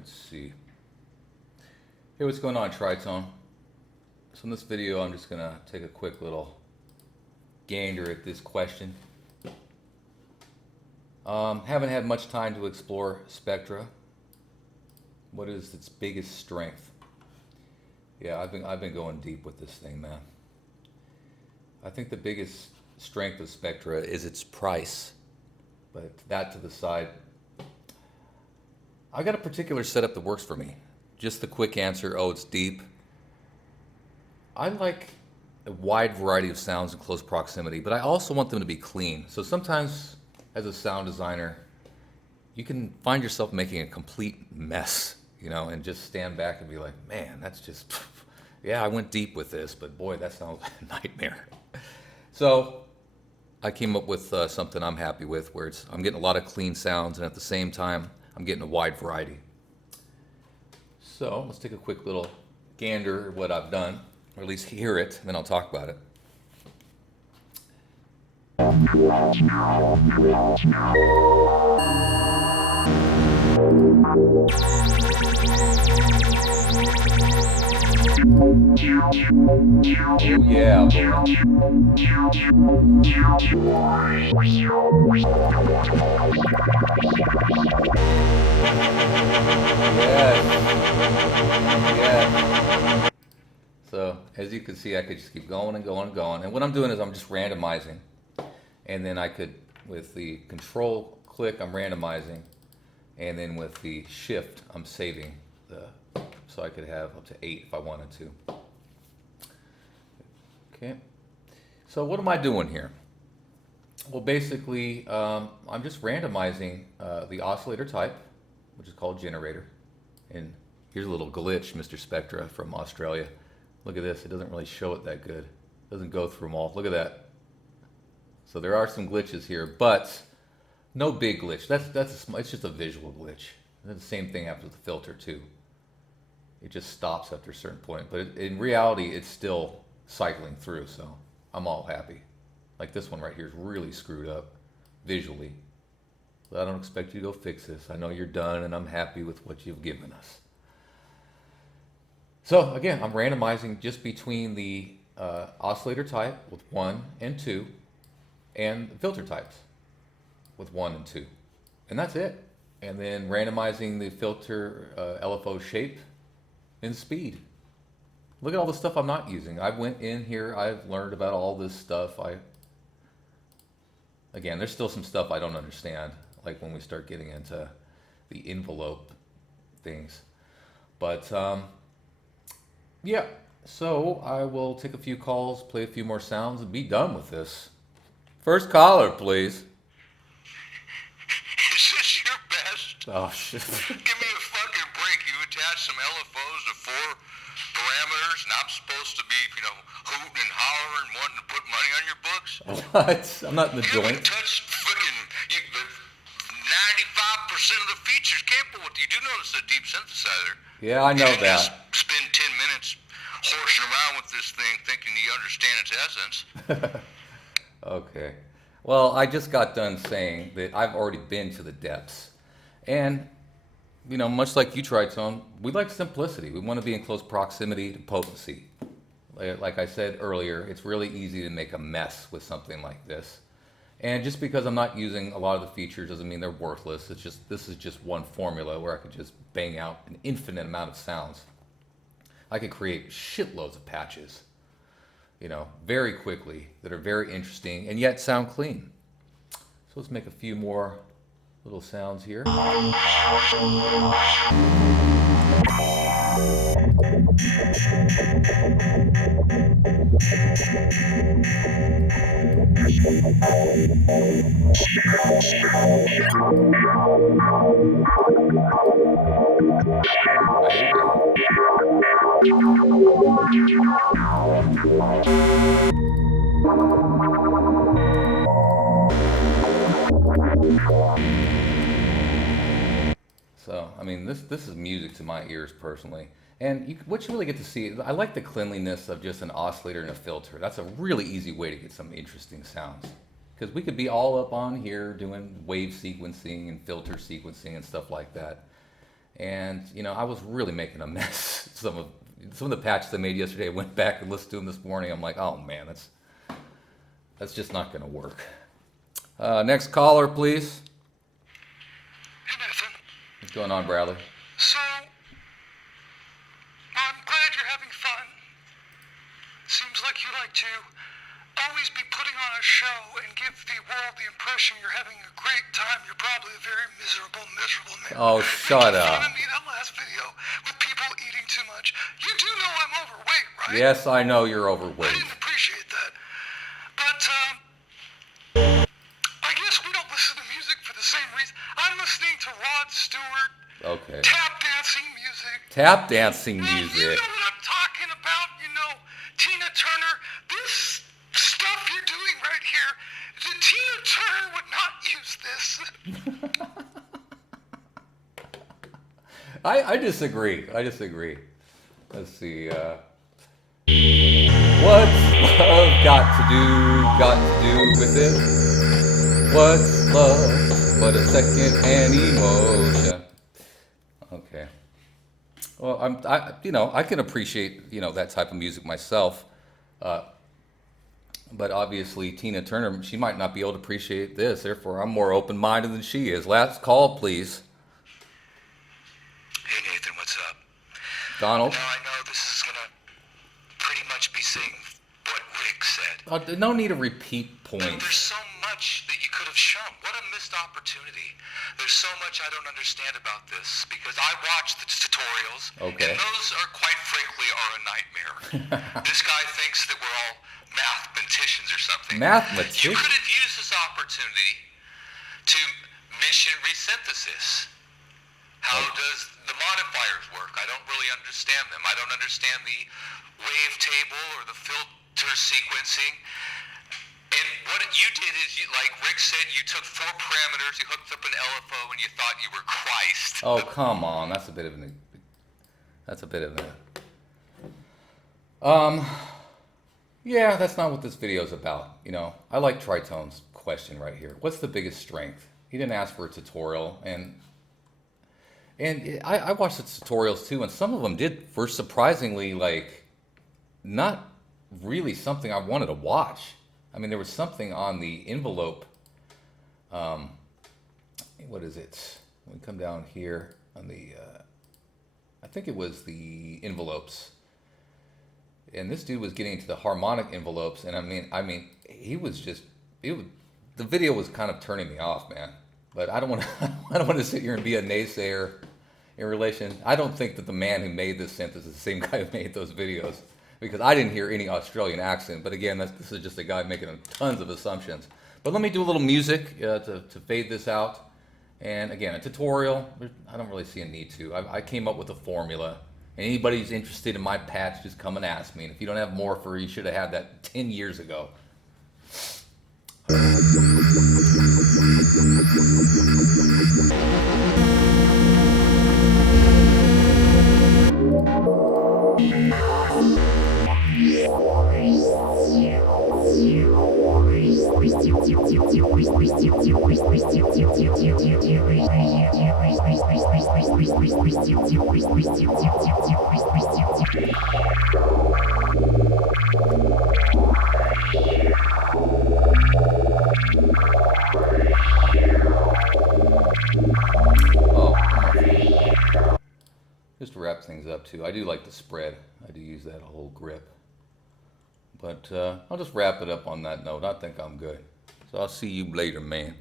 Let's see. Hey, what's going on, Tritone? So in this video, I'm just gonna take a quick little gander at this question. Haven't had much time to explore Spectra. What is its biggest strength? Yeah, I've been going deep with this thing, man. I think the biggest strength of Spectra is its price. But that to the side, I got a particular setup that works for me. Just the quick answer, oh, it's deep. I like a wide variety of sounds in close proximity, but I also want them to be clean. So sometimes as a sound designer, you can find yourself making a complete mess, and just stand back and be like, man, that's just, yeah, I went deep with this, but boy, that sounds like a nightmare. So I came up with something I'm happy with, where I'm getting a lot of clean sounds, and at the same time, I'm getting a wide variety. So let's take a quick little gander at what I've done, or at least hear it, and then I'll talk about it. Oh yeah, boy. Yes. So as you can see, I could just keep going and going and going. And what I'm doing is I'm just randomizing. And then I could, with the control click, I'm randomizing. And then with the shift, I'm saving so I could have up to 8 if I wanted to. Okay. So what am I doing here? Well, basically, I'm just randomizing the oscillator type, which is called generator. And here's a little glitch, Mr. Spectra from Australia. Look at this. It doesn't really show it that good. It doesn't go through them all. Look at that. So there are some glitches here, but no big glitch. It's just a visual glitch. And the same thing happens with the filter too. It just stops after a certain point. But in reality, it's still cycling through, so I'm all happy. Like this one right here is really screwed up visually. But I don't expect you to go fix this. I know you're done, and I'm happy with what you've given us. So again, I'm randomizing just between the oscillator type with 1 and 2 and the filter types with 1 and 2. And that's it. And then randomizing the filter LFO shape and speed. Look at all the stuff I'm not using. I went in here, I've learned about all this stuff. Again, there's still some stuff I don't understand, like when we start getting into the envelope things. But yeah, so I will take a few calls, play a few more sounds, and be done with this. First caller, please. Is this your best? Oh, shit. Give me a fucking break. You attach some LFOs to 4 parameters, and I'm supposed to be, hooting and hollering, wanting to put money on your books? What? I'm not in the You haven't joint. touched fucking 95% of the features capable with. You do notice the deep synthesizer. Yeah, I know You didn't that. just spend 10 minutes horsing around with this thing thinking you understand its essence. Okay. Well, I just got done saying that I've already been to the depths. And, much like you, Tritone, we like simplicity. We want to be in close proximity to potency. Like I said earlier, it's really easy to make a mess with something like this. And just because I'm not using a lot of the features doesn't mean they're worthless. This is just one formula where I could just bang out an infinite amount of sounds. I could create shitloads of patches, very quickly, that are very interesting and yet sound clean. So let's make a few more little sounds here. So, I mean, this is music to my ears personally. And what you really get to see, I like the cleanliness of just an oscillator and a filter. That's a really easy way to get some interesting sounds. Because we could be all up on here doing wave sequencing and filter sequencing and stuff like that. And you know, I was really making a mess. Some of the patches I made yesterday, I went back and listened to them this morning. I'm like, oh man, that's just not going to work. Next caller, please. Hey, Nathan. What's going on, Bradley? So, I'm glad you're having fun. Seems like you like to always be putting on a show and give the world the impression you're having a great time. You're probably a very miserable man. Oh, shut Making up. fun of me that last video with people eating too much. You do know I'm overweight, right? Yes, I know you're I overweight. didn't appreciate that. But, I guess we don't listen to music for the same reason. I'm listening to Rod Stewart, Okay. tap dancing music. Tap dancing You music. know what I'm talking about, Tina Turner. This stuff you're doing right here, Tina Turner would not use this. I disagree. Let's see. What's love got to do with it? What's love but a second-hand emotion? Okay. Well, I can appreciate, that type of music myself. But obviously Tina Turner, she might not be able to appreciate this. Therefore, I'm more open-minded than she is. Last call, please. Hey Nathan, what's up? Donald? Now I know this is gonna pretty much be saying what Rick said. No need to repeat But points. there's so much that you could have shown. What a missed opportunity. There's so much I don't understand about this because I watched the tutorials, Okay. and those are quite frankly are a nightmare. This guy thinks that we're all mathematicians or something. You Mathematicians? could have used this opportunity to mission resynthesis. How does the modifiers work? I don't really understand them. I don't understand the wave table or the filter sequencing. And what you did is, like Rick said, you took 4 parameters, you hooked up an LFO, and you thought you were Christ. Oh, come on. That's a bit of an... Yeah, that's not what this video is about. I like Tritone's question right here. What's the biggest strength? He didn't ask for a tutorial, and I watched the tutorials too, and some of them were surprisingly, not really something I wanted to watch. I mean, there was something on the envelope. What is it? When we come down here on the, I think it was the envelopes. And this dude was getting into the harmonic envelopes, and I mean, the video was kind of turning me off, man. But I don't want to sit here and be a naysayer in relation. I don't think that the man who made this synthesis is the same guy who made those videos, because I didn't hear any Australian accent. But again, this is just a guy making tons of assumptions. But let me do a little music to fade this out. And again, a tutorial, I don't really see a need to. I came up with a formula. And anybody who's interested in my patch, just come and ask me. And if you don't have more for you should have had that 10 years ago. Just to wrap things up too, I do like the spread. I do use that whole grip. But I'll just wrap it up on that note. I think I'm good. So I'll see you later, man.